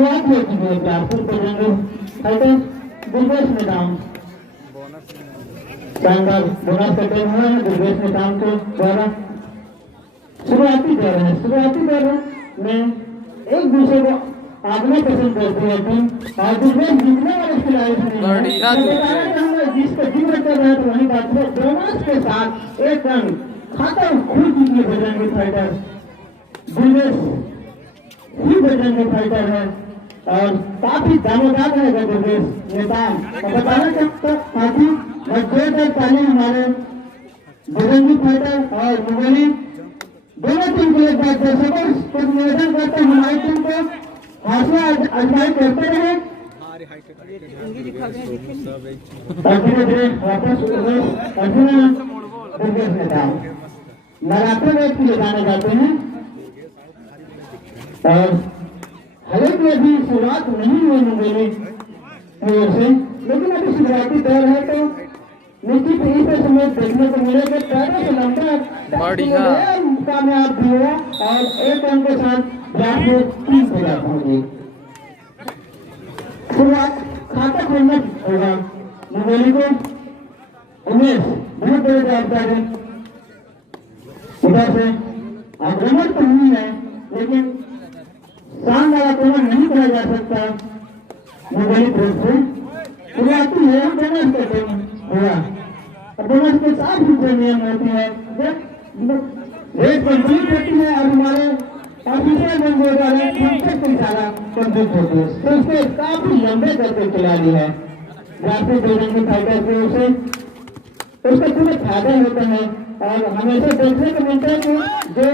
शुरुआत हो चुकी है बिलासपुर बजरंगी फाइटर्स दुर्गेश मैदान शानदार बोनस करते हुए हैं दुर्गेश मैदान के द्वारा शुरुआती दौर में एक दूसरे को आगना पसंद करती है टीम और दुर्गेश जीतने वाले खिलाड़ी जिसका जिक्र कर रहे हैं तो वही बात है बोनस के साथ एक रन खाता खुद जीती बजरंगी फाइटर्स दुर्गेश ही बजरंगी फाइटर है और काफी दामोदार रहेगा दुर्गेश मैदान और बताना चाहता काफी मजबूत पहले हमारे बजरंगी फाइटर और मुगली दोनों टीम के एक बार दर्शकों को निवेदन करते हैं हमारी टीम को हौसला अफजाई करते रहे धीरे धीरे वापस दुर्गेश मैदान मैराथन रेस के लिए जाने जाते हैं और हालांकि अभी शुरुआत नहीं हुई मुंगेली की ओर से लेकिन अभी शुरुआती दौर है तो निश्चित ही पे समय देखने को मिलेगा पैरों से लंबा कामयाब भी हुआ और एक रन के साथ बिलासपुर 3 हो जाता होगी शुरुआत खाता खोलना होगा मुंगेली को उमेश बहुत बड़े जवाबदारी उधर से आक्रमण तो नहीं है लेकिन शानदार आक्रमण नहीं किया जा सकता मुंगेली तरफ से शुरुआती है हम बोनस करते हुआ और बोनस के साथ दूसरे नियम होते हैं जब रेस कंप्लीट होती है और हमारे ऑफिसर बंदे द्वारा संकट की सारा कंप्लीट होती है तो उसके काफी लंबे करके खिलाड़ी है बिलासपुर बजरंगी फाइटर की ओर से उसके थोड़े फायदे होते हैं और हमेशा देखने को मिलता है कि जो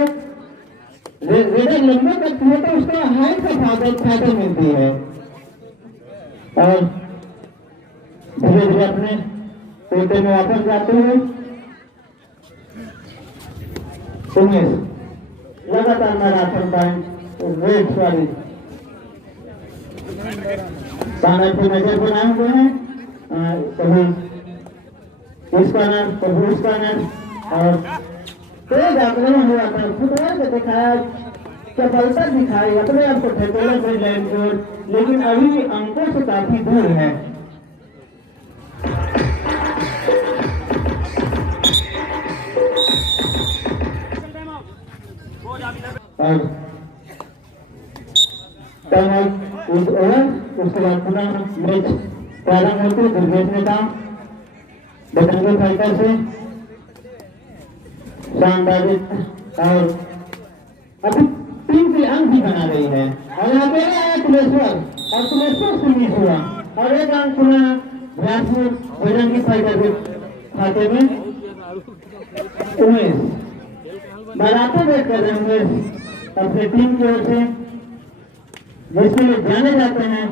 रेडर लंबा करती है तो उसका हाइट का फायदा मिलती है और धीरे धीरे अपने कोटे में वापस जाते हुए उमेश लगातार marathon point red sorry panel पे नजर बनाए हुए हैं कभी इस पैनल कभी उस पैनल और तेज आक्रमण हुआ था फुटबॉल से दिखाया सफलता दिखाई अपने आप को ठेकेला से लाइन की ओर लेकिन अभी भी अंकों से काफी दूर है और उस ओवर उसके बाद पुनः मैच प्रारंभ होते दुर्गेश मैदान बजरंगी फाइटर से शानदार और अभी टीम के अंक भी बना रही है और यहाँ पे आया तुलेश्वर से मिस हुआ और एक अंक पुनः बिलासपुर बजरंगी फाइटर के खाते में उमेश मैराथन रेस कर रहे हैं उमेश अपनी टीम की ओर से जिसके लिए जाने जाते हैं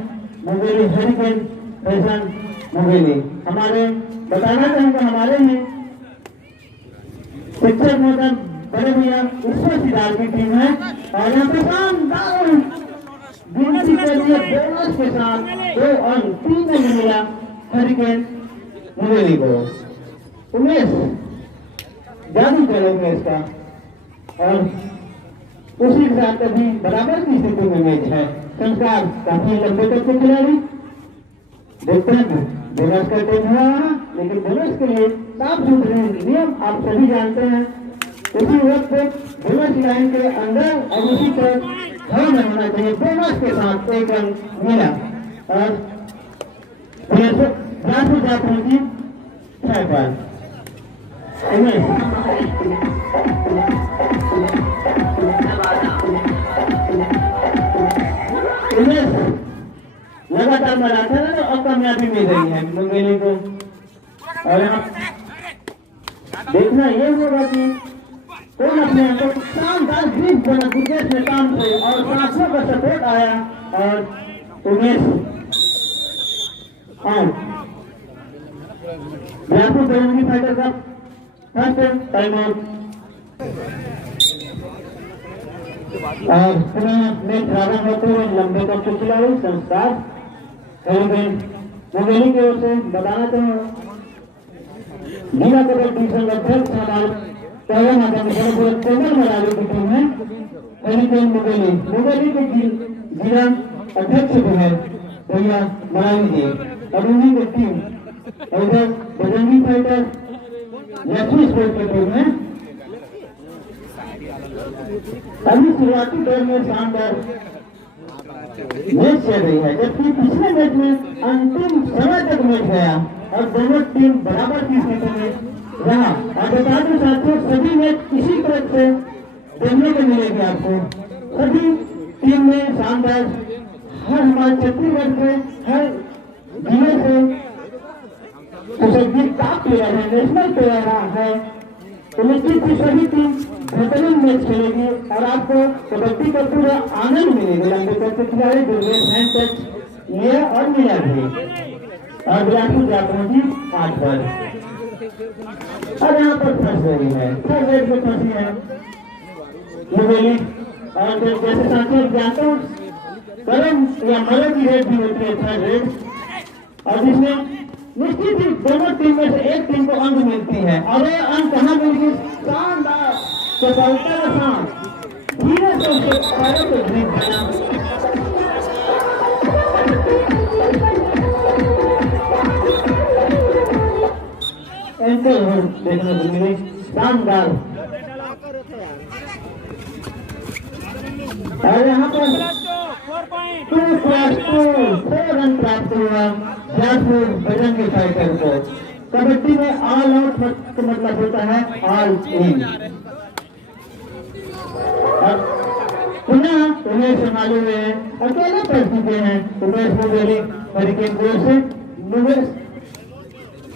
मुंगेली हरिकेन फैशन मुंगेली हमारे बताना चाहूँगा हमारे ही शिक्षक महोदय बड़े भैया ईश्वर सिद्धार्थ की टीम है और यहाँ पे शानदार गिनती के लिए बोनस के साथ 2 अंक 3 अंक मिला हरिकेन मुंगेली को उमेश जादू करो उमेश का और उसी के साथ अभी बराबर की स्थिति में मैच है संस्कार काफी लंबे तक के खिलाड़ी देखते हैं बोनस करते हुआ लेकिन बोनस के लिए साफ सुथरे नियम आप सभी जानते हैं उसी वक्त बोनस लाइन के अंदर और उसी पर घर में होना चाहिए बोनस के साथ 1 अंक मिला और बिलासपुर जा पहुंची 6 बार लगातार मैराथन और कामयाबी मिल रही है मुंगेली को और यहाँ देखना ये होगा कि कौन अपने आप को शानदार ग्रिप बना दुर्गेश मैदान से और साथियों का सपोर्ट आया और उमेश बिलासपुर बजरंगी फाइटर का फर्स्ट टाइम आउट और पुनः मैच प्रारंभ होते हुए लंबे कप के खिलाड़ी संस्कार मुंगेली की ओर से बताना चाहूँगा जिला कबड्डी संघ अध्यक्ष हमारे पहले माध्यम कोमल मरावी की टीम है मुंगेली के जिला अध्यक्ष जो है भैया बनाएंगे और उन्हीं की टीम इधर बजरंगी फाइटर नेशनल स्पोर्ट के टीम में अभी शुरुआती दौर में शानदार मैच चल रही है, जबकि पिछले मैच में अंतिम समय तक मैच गया और दोनों टीम बराबर की स्थिति में रहा। और बता दें साथियों, सभी मैच इसी तरह से देखने को मिलेगी आपको। सभी टीम में शानदार हर हमारे छत्तीसगढ़ से हर जिले से सुसज्जित टॉप प्लेयर है, नेशनल प्लेयर है, तो निश्चित ही सभी टीम बेहतरीन मैच खेलेगी और आपको कबड्डी का पूरा आनंद मिलेगा। लंबे तक के खिलाड़ी दुर्गेश हैंड टच ये और मिला भी और बिलासपुर जा पहुंची 8 पर और यहाँ पर फंस रही है, थर्ड रेड में फंसी है मुगेली। और जैसे साथियों जानते हो कलम या मलम की रेड भी होती है थर्ड रेड, और जिसमें निश्चित ही दोनों टीम में से एक टीम को अंक मिलती है और ये अंक कहाँ मिलेगी? शानदार सफलता के साथ धीरे से उसके पैरों को जीत देना। एंकल होल्ड देखने को मिले, शानदार। और यहाँ पर 4 रन प्राप्त हुआ बिलासपुर बजरंगी फाइटर को। कबड्डी में ऑल आउट का मतलब होता है ऑल इन। पुनः उमेश संभाले हुए हैं, अकेले पड़ चुके हैं उमेश मुगेली हरिकेन गोल से।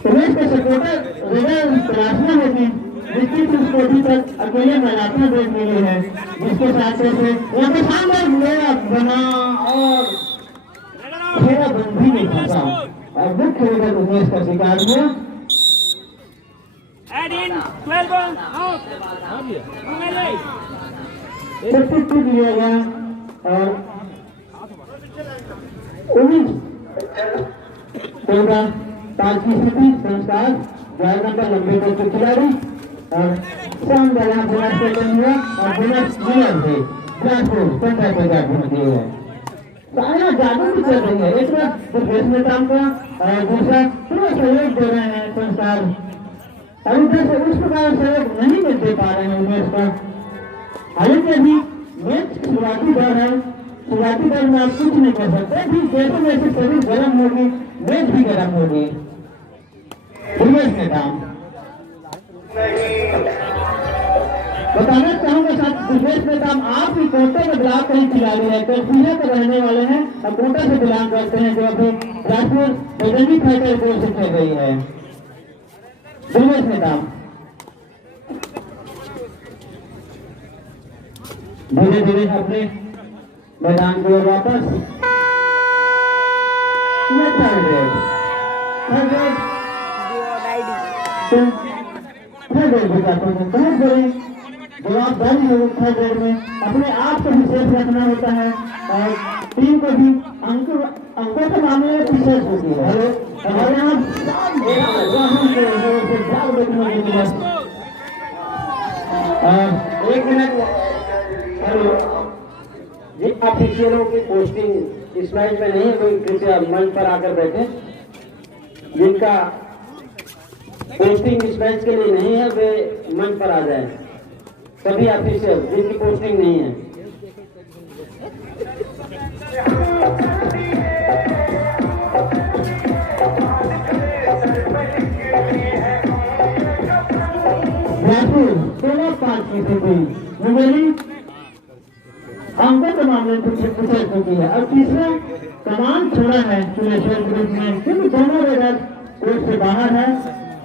उमेश के सपोर्टर रिजल्ट तलाशना होगी, निश्चित उसको अभी तक अकेले मैराथन रेस मिली है, जिसके साथ से यहाँ पे शानदार मेरा बना और खेला बंदी नहीं फंसा और मुख्य विकेट उमेश का शिकार हुआ। लिया गया और 19 ताल की स्थिति संस्कार 11 नंबर लंबे कोट के खिलाड़ी और शानदार यहाँ बोनस पैटर्न हुआ और बोनस विनर थे बिलासपुर 15,000 बोनस दिए गए। सारा जागरूक भी चल रही है, एक तरफ देश में काम का और दूसरा पूरा सहयोग दे रहे हैं संस्कार, और उधर से उस प्रकार सहयोग नहीं मिल पा रहे हैं उमेश का। हालांकि अभी मैच शुरुआती दौर है, शुरुआती दौर में आप कुछ नहीं कर सकते, भी जैसे जैसे शरीर गर्म होगी मैच भी गर्म होगी। उमेश ने काम बताना चाहूंगा साथ उमेश में काम आप ही कोटा के ब्लॉक का ही खिलाड़ी है, कलसीहा के रहने वाले हैं और कोटा से बिलोंग करते हैं, जो अभी बिलासपुर बजरंगी फाइटर कोर्स से खेल रही है। उमेश ने काम धीरे धीरे अपने मैदान की ओर वापस बहुत बड़ी जवाबदारी है थर्ड रेड में, अपने आप को भी सेफ रखना होता है और टीम को भी अंकों के मामले में विशेष होती है। हमारे यहाँ एक मिनट, हेलो जी, ऑफिशियलों की पोस्टिंग इस मैच में नहीं है, कोई कृपया मंच पर आकर बैठे। जिनका पोस्टिंग इस मैच के लिए नहीं है वे मंच पर आ जाए। सभी ऑफिशियल जिनकी पोस्टिंग नहीं है। अंकों के मामले में पिछड़ चुकी है और तीसरा कमान छोड़ा है सुलेश्वर ग्रुप में, क्योंकि दोनों रेडर कोर्ट से बाहर है,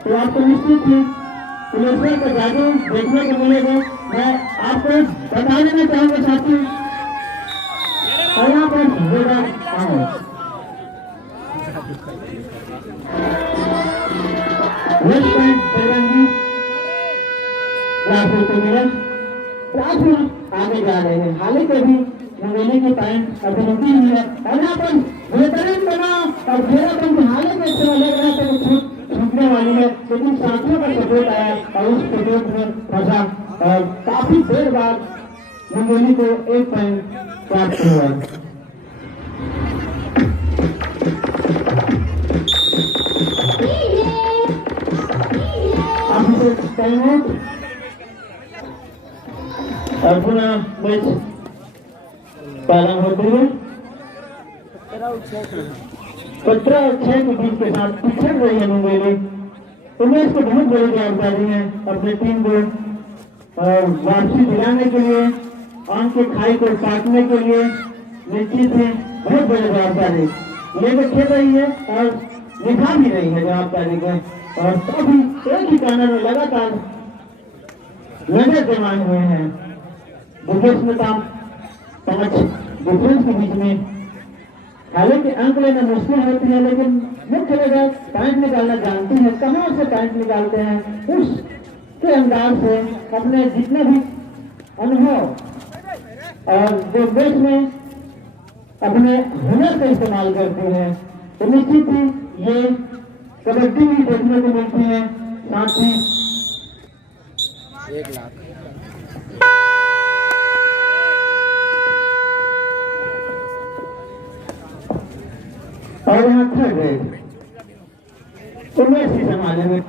तो आपको निश्चित ही सुलेश्वर का जादू देखने को मिलेगा। मैं आपको बता देना चाहूंगा साथी, और यहाँ पर वेस्ट पॉइंट बजरंगी राजपुर को मिले, राजपुर आगे जा रहे हैं। हालांकि अभी मुंगेली की पॉइंट अभी रुकी हुई है और यहाँ पर बेहतरीन बना और घेरा बन के हालांकि अच्छा लग रहा है तो छूटने वाली है, लेकिन साथियों का सपोर्ट आया और उस सपोर्ट में फंसा और काफी देर बाद मुंगेली को 1 पॉइंट प्राप्त हुआ। टाइम आउट और पुनः मैच प्रारंभ होते हुए 15 और 6 के बीच के साथ पिछड़ रही है मुंबई। उमेश को बहुत बड़ी जवाबदारी है अपनी टीम को वापसी दिलाने के लिए, आम के खाई को काटने के लिए निश्चित है बहुत बड़ी जवाबदारी लेकर खेल रही है और निभा भी रही है जवाबदारी को। और तभी एक ही कॉर्नर में लगातार नजर जमाए हुए हैं डिफेंस में काम 5 डिफेंस के बीच में। हालांकि अंक लेना मुश्किल होती है, लेकिन मुख्य लेकर पॉइंट निकालना जानते हैं, कहाँ से पॉइंट निकालते हैं उसके अंदाज से अपने जितने भी अनुभव और जो देश में अपने हुनर का इस्तेमाल करते हैं तो निश्चित ही ये कबड्डी भी देखने को मिलती है। साथ ही 1 लाख और यहाँ थर्ड है उमेश ही संभाले में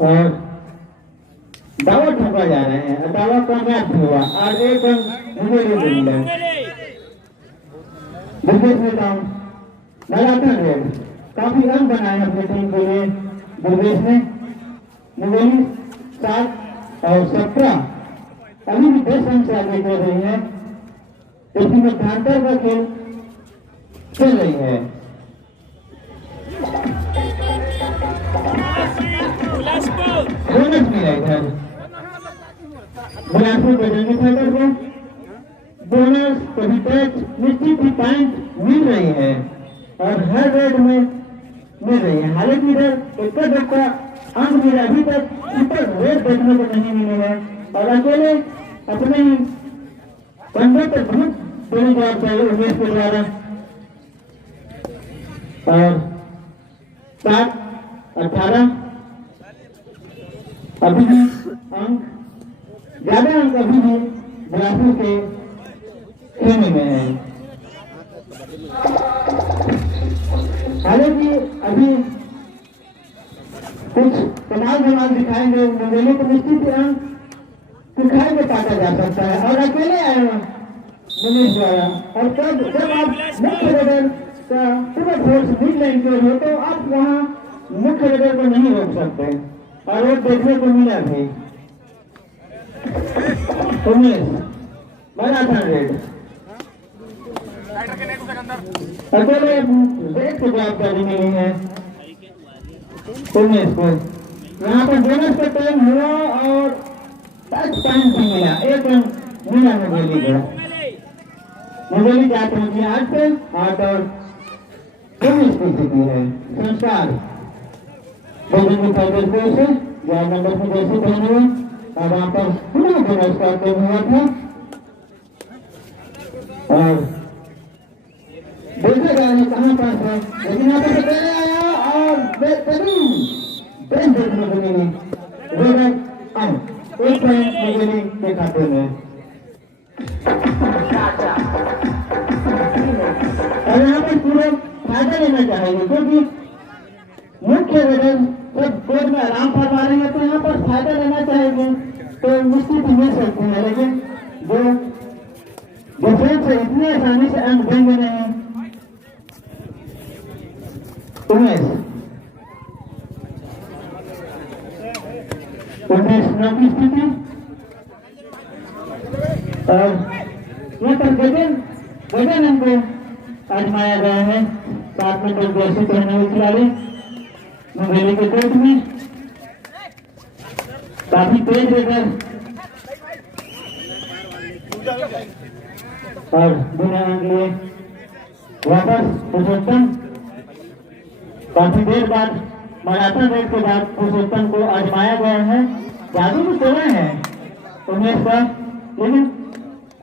और दावा ठोका जा रहे हैं। दावा कामयाब हुआ और एक मुझे नहीं मिला दुर्गेश ने काम लगातार है, काफी रन बनाए अपनी टीम के लिए दुर्गेश ने। मुंगेली 7 और 17 अभी भी 10 रन से आगे चल रही है। इसमें मध्यांतर का खेल चल रही है। बोनस मिला इधर बिलासपुर बजरंगी फाइटर को बोनस कभी टच निश्चित ही पॉइंट मिल रही है और हर रेड में मिल रही है। हालांकि इधर एक का अंक मिला अभी तक सुपर रेड देखने को नहीं मिले हैं और अकेले अपने ही कंधे पर बहुत बड़ी जवाबदारी उमेश के द्वारा और 7-18 अभी भी अंक ज्यादा अंक अभी भी बिलासपुर के खेमे में है। हालांकि अभी कुछ कमाल दिखाएंगे मुंगेली को निश्चित अंक दिखाई में काटा जा सकता है और अकेले आएगा मनीष द्वारा। और तब जब आप मुख्य रेडर का पूरा फोर्स मिड लाइन पे हो तो आप वहाँ मुख्य रेडर को नहीं रोक सकते और वो देखने को मिला भी। उमेश मैराथन रेड अकेले रेड को जवाबदारी मिली है उमेश को। यहाँ पर बोनस का टाइम हुआ और टच पॉइंट भी मिला, एक रन मिला मुंगेली को। मुंगेली क्या पहुंची 8 पे 8 और 24 की स्थिति है। संस्कार बजरंगी फाइटर को से 11 नंबर पर जैसे पहने हुए और वहाँ पर पुनः बोनस का टाइम हुआ था और देखा जा रहा कहाँ पास है, लेकिन यहाँ पर पहले आया और बेहतरीन बेस्ट देखने को मिली रेडर अंक 1 पॉइंट मुंगेली के खाते में। और यहाँ पर पूरे फायदा लेना चाहेंगे क्योंकि मुख्य रेडर जब कोर्ट में आराम फरमा रही है तो यहाँ पर फायदा लेना चाहेंगे तो निश्चित मिल सकते हैं, लेकिन जो डिफेंस से इतनी आसानी से अंक देंगे नहीं। उमेश 19 की स्थिति और यहाँ पर गगन हमको आजमाया गया है 7 नंबर जर्सी पहने हुए खिलाड़ी मुंगेली के कोर्ट में। काफी तेज रेडर और बिना अंक लिए वापस पुरुषोत्तम। काफी देर बाद मैराथन रेड के बाद पुरुषोत्तम को आजमाया गया है। जादू तो चला है उमेश का, लेकिन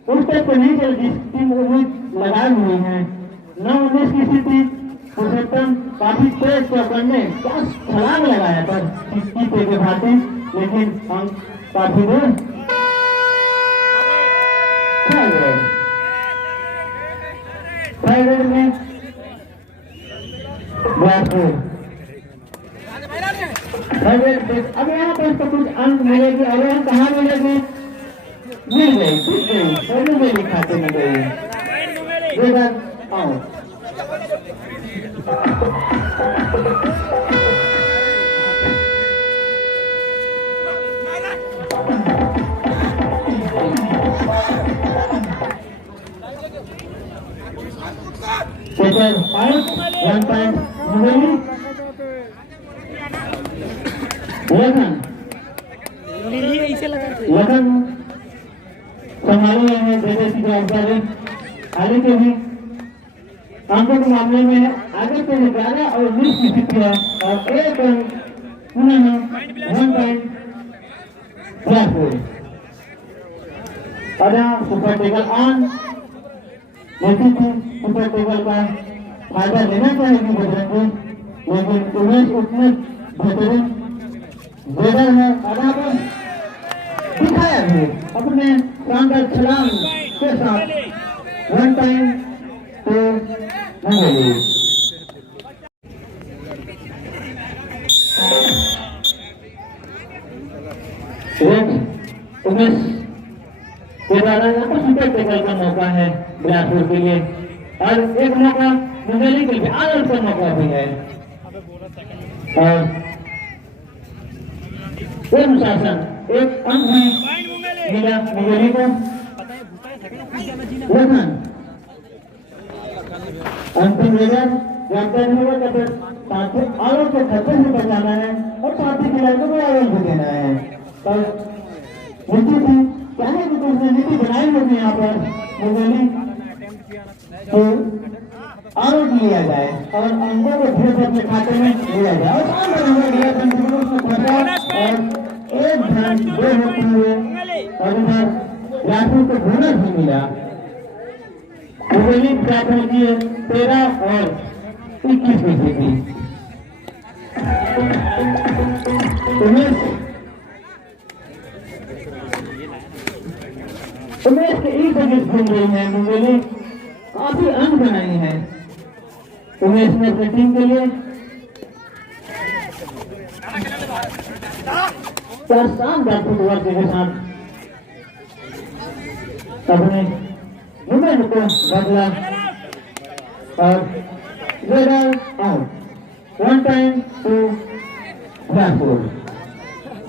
उस टाइप को नहीं चल जिसकी उम्मीद लगाए हुए हैं। 9 उमेश की स्थिति पुरुषोत्तम काफी तेज चौकन्ने क्या छलांग लगाया था कीपे के भाते, लेकिन हम काफी देर थर्ड में बिलासपुर थर्ड मिल गई, ठीक गई, और मुंगेली खाते में गई। इधर आओ। Second point, 1 point Mungeli. लगन संभाले हुए हैं जैसे की जवाबदारी आगे के भी अंकों के मामले में आगे के 11 और 20 की स्थिति है और एक पुनः 1 पॉइंट अदा सुपर टेबल ऑन। निश्चित ही सुपर टेबल का फायदा लेना चाहिए बजरंग को, लेकिन उमेश उतने बेहतरीन वेदर है अदा पर दिखाया भी अपने शानदार छलांग के साथ 1 टाइम तो मुंगेली। उमेश के द्वारा यहाँ पर सुपर टेकल का मौका है बिलासपुर के लिए और एक मौका मुंगेली के लिए आनंद का मौका भी है और अनुशासन एक अंक भी मिला मुंगेली को। लेकिन अंतिम रिजल्ट जानकारी होगा कि साथी आलोक के खतरे से बचाना है और साथी खिलाड़ियों को आलोक भी देना है। तो निश्चित ही चाहे कि उसने नीति बनाई होगी यहाँ पर मुंगेली तो आरोप लिया जाए और अंकों को फिर अपने खाते में लिया जाए और एक धन 2 होते हुए और इधर राशि को बोनस भी मिला। मुंगेली प्राप्त होती है 13 और 21 पैसे की। उमेश के एक जगह घूम रही है मुंगेली, काफी अंक बनाई है उमेश ने अपनी टीम के लिए। शानदार फुटवर्क के साथ अपने मुंबई को बदला और out 1 time to Bilaspur.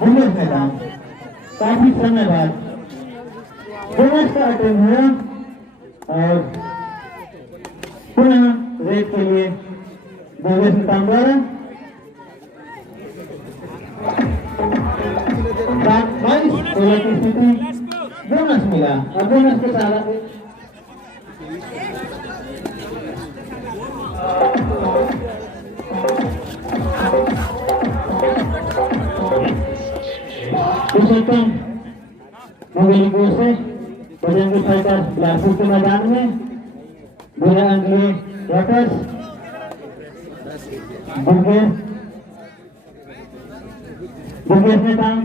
Umesh मैदान काफी समय बाद बोनस का अटेंड हुआ और पुनः रेट के लिए बोनस द्वारा 22 की स्थिति बोनस मिला और बोनस के साथ मुंगेली को से बजरंगी फाइटर बिलासपुर के मैदान में बिना अंक लिए रॉकर्स बुर्गेस ने काम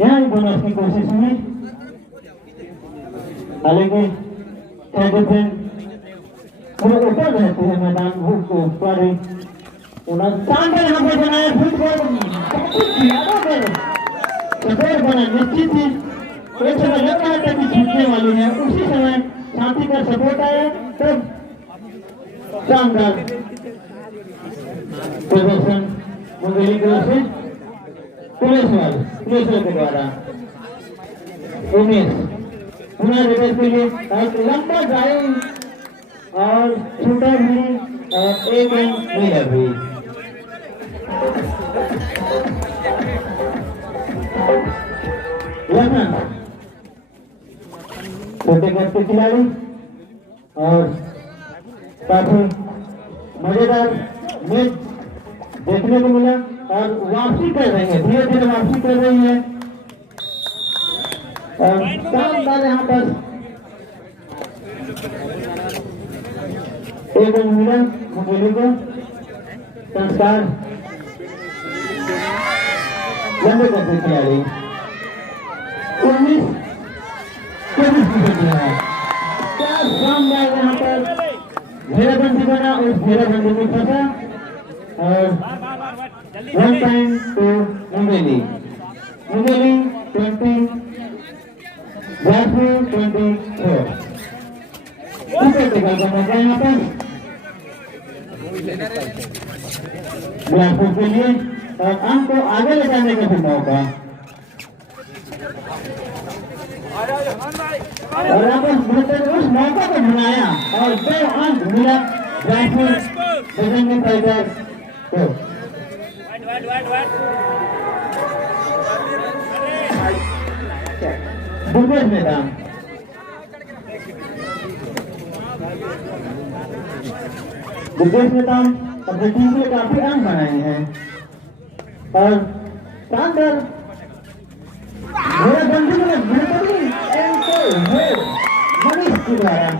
यहाँ बोनस की कोशिश में हालांकि पूरे ऊपर रहते हैं मैदान भूख को सॉरी शानदार यहाँ पर बनाया फुटबॉल सपोर्ट बना। निश्चित ही एक समय लग रहा था कि छूटने वाली है, उसी समय साथी का सपोर्ट आया तब शानदार प्रदर्शन मुंगेली की ओर से पुलिस के द्वारा। उमेश पुनः रिवर्स के लिए एक लंबा ड्राइव और छूटा भी और एक रन मिला भी। छोटे कद के खिलाड़ी और काफी मजेदार मैच देखने को मिला और वापसी कर रही है, धीरे धीरे वापसी कर रही है और शानदार यहाँ पर एक रन मिला मुंगेली को। संस्कार लंबे कद के खिलाड़ी 19 क्या शानदार यहाँ पर घेराबंदी बना, उस घेराबंदी में फंसा और 1 टाइम टू मुंगेली। 20, Brazil 24। ऊपर टेकल का मौका यहाँ पर बिलासपुर के लिए और अंक को आगे ले जाने का भी मौका। और यहाँ पर उस मौका को बनाया और 2 अंक मिला बिलासपुर बजरंगी टाइगर को। दुर्गेश मैदान अपनी टीम के काफी अंक बनाए हैं और शानदार मेरा बंदी में बेहतरीन मनीष के द्वारा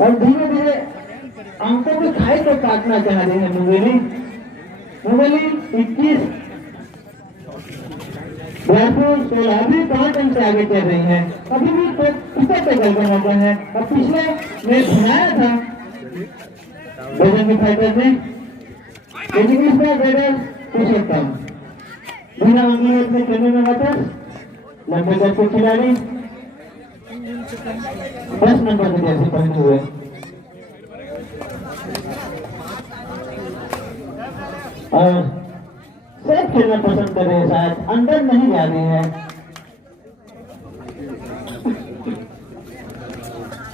और धीरे धीरे अंकों की खाई को काटना चाह रही है मुंगेली 21 बिलासपुर 16 भी 5 अंक से आगे चल रही है। अभी भी तो कितना टेकल का मौका है और पिछले में घुमाया था बजरंगी फाइटर ने, लेकिन इस बार रेडर कुछ कम बिना अंगली अपने खेलने में वापस लंबे गज के खिलाड़ी 10 नंबर के जैसे पहने हुए और सेफ खेलना पसंद कर रहे हैं, शायद अंदर नहीं जा रही है।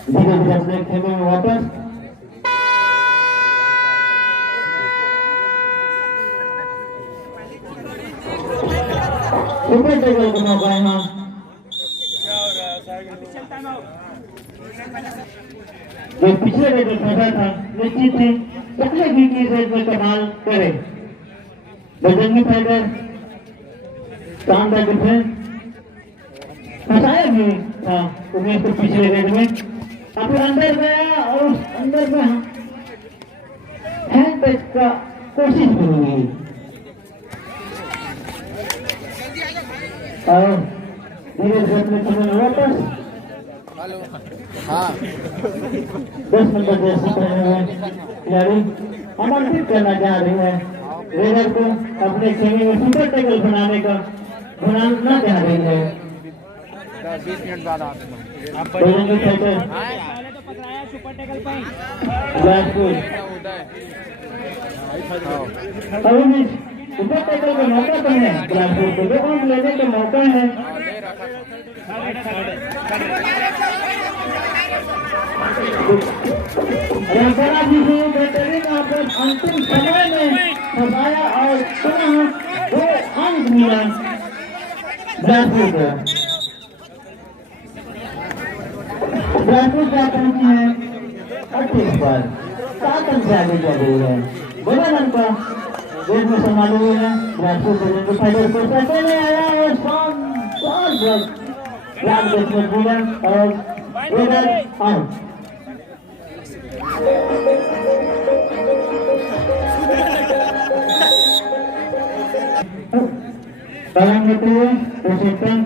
धीरे धीरे अपने खेमे में वापस ऊपर टेबल का मौका यहाँ जो पिछले रेड में फंसा था निश्चित ही पहले भी की रेड में कमाल करे। बजरंगी टाइगर शानदार डिफेंस फंसाया भी था उमेश को पिछले रेड में, अब अंदर गया और उस अंदर में हैंड टच का कोशिश भी हुई और धीरे धीरे अपने खेल में वापस 10 नंबर जैसे पहने हुए खिलाड़ी आमंत्रित करना चाह रही है रेडर को अपने खेमे में सुपर टेकल बनाना चाह रही है। 20 मिनट बाद बजरंगी फाइटर बिलासपुर अभी भी सुपर टेकल का मौका तो है बिलासपुर को, जो अंक लेने का मौका है। रंगना जी से बेहतरीन अंतिम समय में फंसाया और पुनः 2 अंक मिला बिलासपुर को। बिलासपुर क्या पहुंची है 28 पर 7 अंक से आगे चल रही है। बड़ा रन का देश में संभाले हुए हैं बिलासपुर बजरंगी फाइटर को सटे में आया और शानदार ब्लॉक देखने को मिला और रेडर आउट। कलम लेते हुए पुरुषोत्तम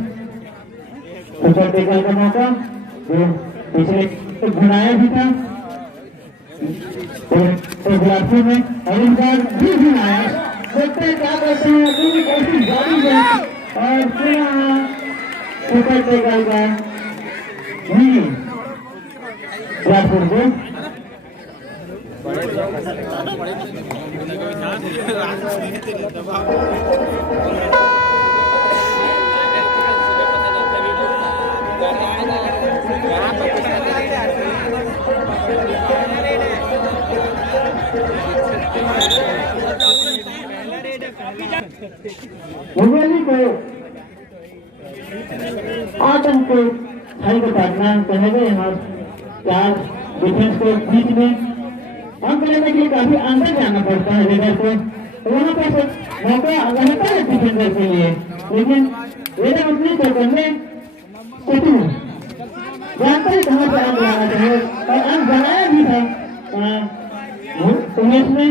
सुपर टेकल का मौका जो पिछले घुनाया भी था तो बिलासपुर में और इस बार भी घुनाया। देखते हैं क्या करते हैं, अभी कोशिश जारी है और पुनः सुपर टेकल का बिलासपुर को मुंगेली को 8 अंक को खाई को काटना कहेंगे। यहाँ 4 डिफेंस के बीच में अंक लेने के लिए काफी अंदर जाना पड़ता है रेडर को, तो वहाँ पर मौका रहता है डिफेंडर के लिए, लेकिन रेडर अपनी चक्कर में जानते ही कहाँ से अंक लाना चाहिए और अंक बनाया भी था उमेश ने।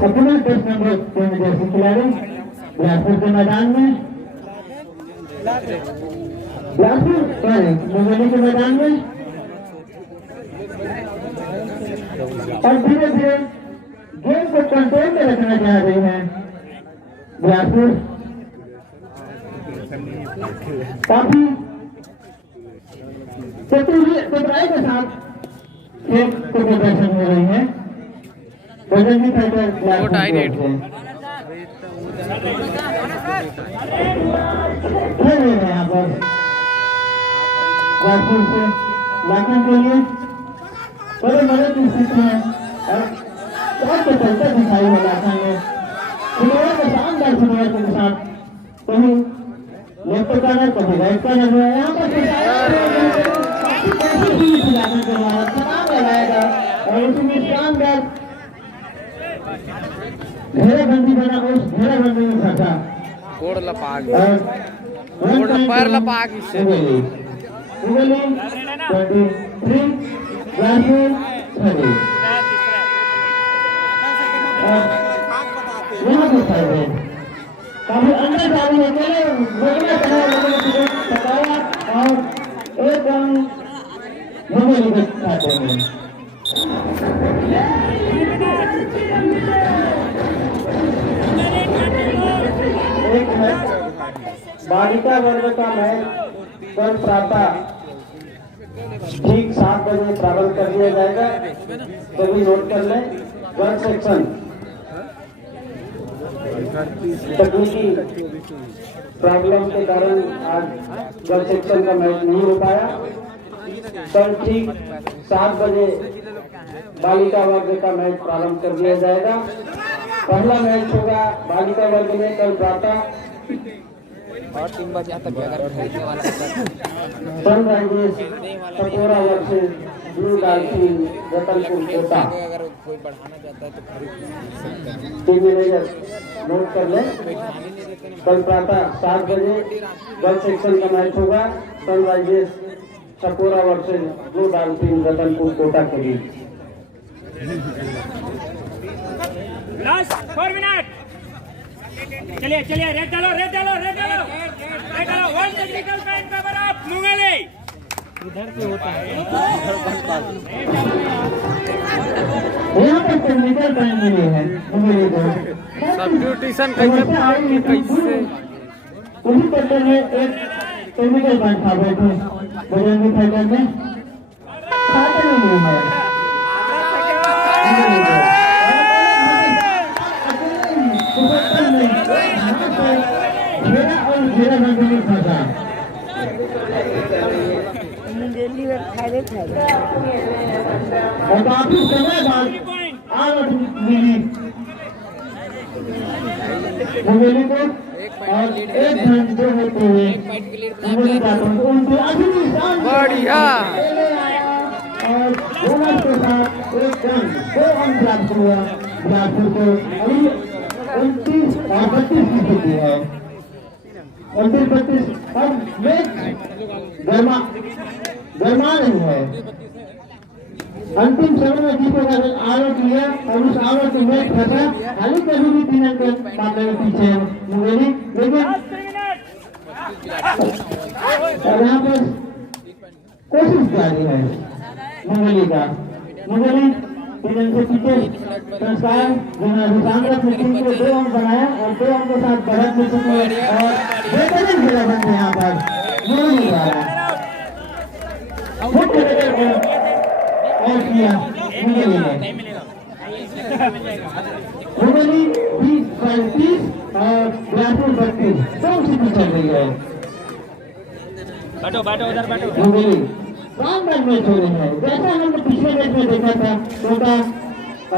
अपना 10 नंबर जैसे खिलाड़ी बिलासपुर के मैदान में मुंगेली के मैदान में और धीरे धीरे गेम को कंट्रोल में रखना चाह रहे हैं बिलासपुर। काफी चतुराई के साथ खेल के प्रदर्शन हो रही है। बजरंगी फाइटर बिलासपुर खेल रहे हैं यहाँ पर बिलासपुर से लाखन के लिए बड़े मदद की स्थिति है और बहुत चलता दिखाई है लाखन में खिलाड़ियों के शानदार खिलाड़ियों के साथ कहीं लेफ्ट कॉर्नर कभी राइट कॉर्नर है। यहाँ पर लाखन के द्वारा तमाम लगाएगा और उसमें शानदार घेराबंदी बना उस घेराबंदी में फंसा कोड़ लपाग और पैर लपाग इससे उगली 23 बिलासपुर 30 यहाँ पर फायदे काफी अंदर जाने अकेले गोलियां चला बताया और एक रन मुंबई के खाते में एक मैच बालिका वर्ग का मैच कल प्रातः ठीक 7 बजे प्रारंभ कर दिया जाएगा। सभी नोट कर लें। गर्ल्स सेक्शन तकनीकी प्रॉब्लम के कारण आज गर्ल्स सेक्शन का मैच नहीं हो पाया। कल ठीक 7 बजे बालिका वर्ग का मैच प्रारंभ कर दिया जाएगा। पहला मैच होगा बालिका वर्ग में कल प्रातः और 3 बजे तक अगर खरीदने वाला Sunrisers Takora versus blue dolphin Ratanpur Kota. अगर कोई बढ़ाना चाहता है तो खरीद टीम मैनेजर नोट कर लें। कल प्रातः 7 बजे गर्ल्स सेक्शन का मैच होगा Sunrisers Takora versus blue dolphin Ratanpur Kota के बीच। Last 4 minute. चलिए चलिए रेड डालो रेड डालो रेड डालो रेड डालो। One technical point cover up Mungeli इधर से होता है। यहाँ पर टेक्निकल पॉइंट मिले हैं मुंगेली को। सब्स्टिट्यूशन कैसे उसी चक्कर में एक टेक्निकल पॉइंट था बैठे बजरंगी फाइटर में खाते में नहीं है। घेराबंदी में फंसा और काफी समय बाद आवत मिली मुंगेली को और 1 घंटे होते हुए मुंगेली का उनकी अभी बढ़िया और बोनस के साथ 1 रन 2 अंक प्राप्त हुआ बिलासपुर को। अभी 29 और 32 की स्थिति है। 29-32 अब मैच गरमा नहीं है। अंतिम समय में जीतो का आरोप लिया और उस आरोप में मैच फंसा। हालांकि कभी भी 3 अंक के मामले में पीछे मुंगेली, लेकिन यहाँ पर कोशिश जारी है मुंगेली का। मुंगेली 3 अंक से पीछे संस्कार अपनी टीम को 2 अंक बनाया और 2 अंक के साथ बढ़त में चुकी है और बेहतरीन घेराबंदी यहाँ पर मुंगेली द्वारा और किया मुंगेली ने। मुंगेली 20-35 और बिलासपुर 32 कौन सी चल रही है। बैठो बैठो उधर बैठो। मुंगेली शानदार मैच हो रही है। जैसा हमने पिछले मैच में देखा था कोटा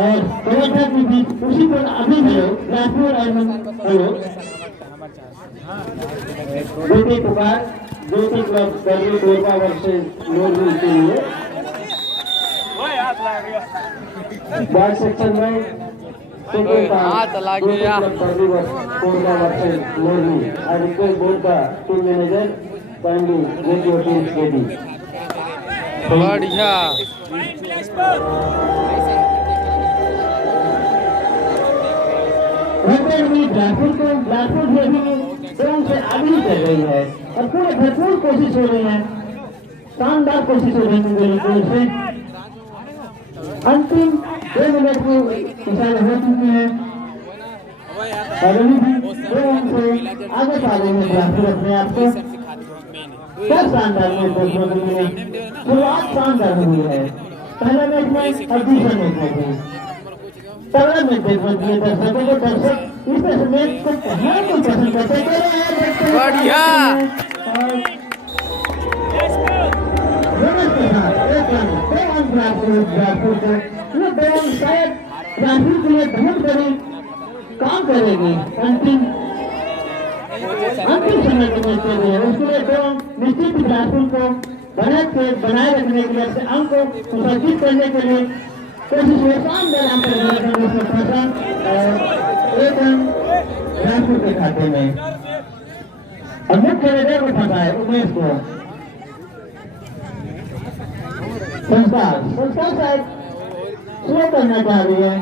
और कोटा के बीच, उसी पर अभी भी बिलासपुर और बेटे पुकार ज्योति क्लब गर्मी कोरबा वर्सेस नोरवी के लिए बॉयज सेक्शन में हाथ लग गया। Korba versus Norvi. I request both the team manager kindly get your teams ready. बढ़िया बिलासपुर भी अभी स्वयं से आगे चल रही है और पूरे भरपूर कोशिश हो रही है। शानदार कोशिश हो रही है मुंगेली की ओर से। अंतिम 2 मिनट के इशारे हो चुके हैं और अभी भी 2 अंक से आगे पा रहे हैं ग्राफिक अपने आप को। क्या शानदार मैच देखने को मिले, शुरुआत शानदार हुई है पहले मैच में और दूसरे मैच में भी तगड़ा मैच देखने के लिए दर्शकों को दर्शक इस मैच को कहाँ को पसंद करते हैं। बढ़िया। के साथ एक रन 2 अंक ग्राफिक को ये 2 अंक शायद ग्राफिक के लिए बहुत बड़ी काम करेगी अंतिम समय के मैच के लिए। उसके लिए 2 अंक निश्चित ग्राफिक को बनाए रखने के लिए अंक को सुसज्जित करने के लिए कोशिश में शानदार अंक उसमें फंसा और 1 अंक ग्राफिक के खाते में और मुख्य रेडर को फंसा है उमेश को। संस्कार शायद स्लो करना चाह रही है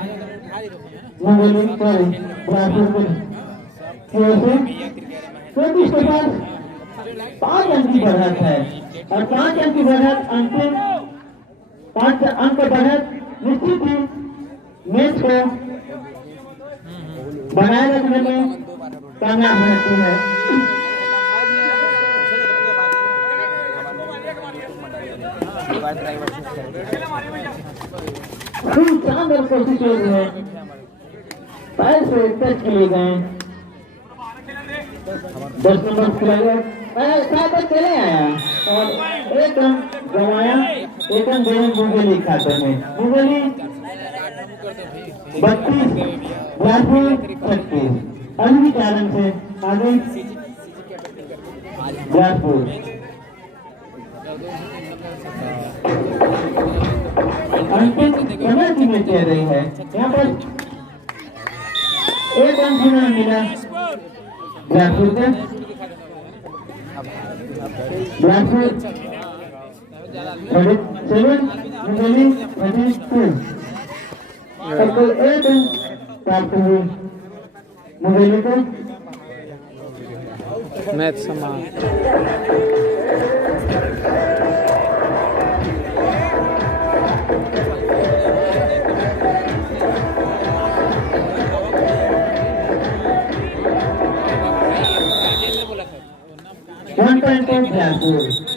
मंगोली सॉरी ग्राफिक की ओर से, क्योंकि इसके पास 5 अंक की बढ़त है और 5 अंक की बढ़त अंतिम 5 अंक की बढ़त निश्चित ही मैच को बनाए रखने में कामयाब रहती है। शानदार कोशिश हुई है, पैर से टच किए गए 10 नंबर खिलाड़ी चले आया और 1 अंक गंवाया। 1 अंक गए मुंगेली खाते में। मुंगेली 32 36 अन्य कारण से आगे बिलासपुर अंतिम समय की मैच चल रही है। यहाँ पर 1 अंक भी मिला बिलासपुर से। बिलासपुर 37 मुंगेली 32 और कुल 1 अंक प्राप्त हुई मुंगेली को। मैच समाप्त। One point of Bilaspur.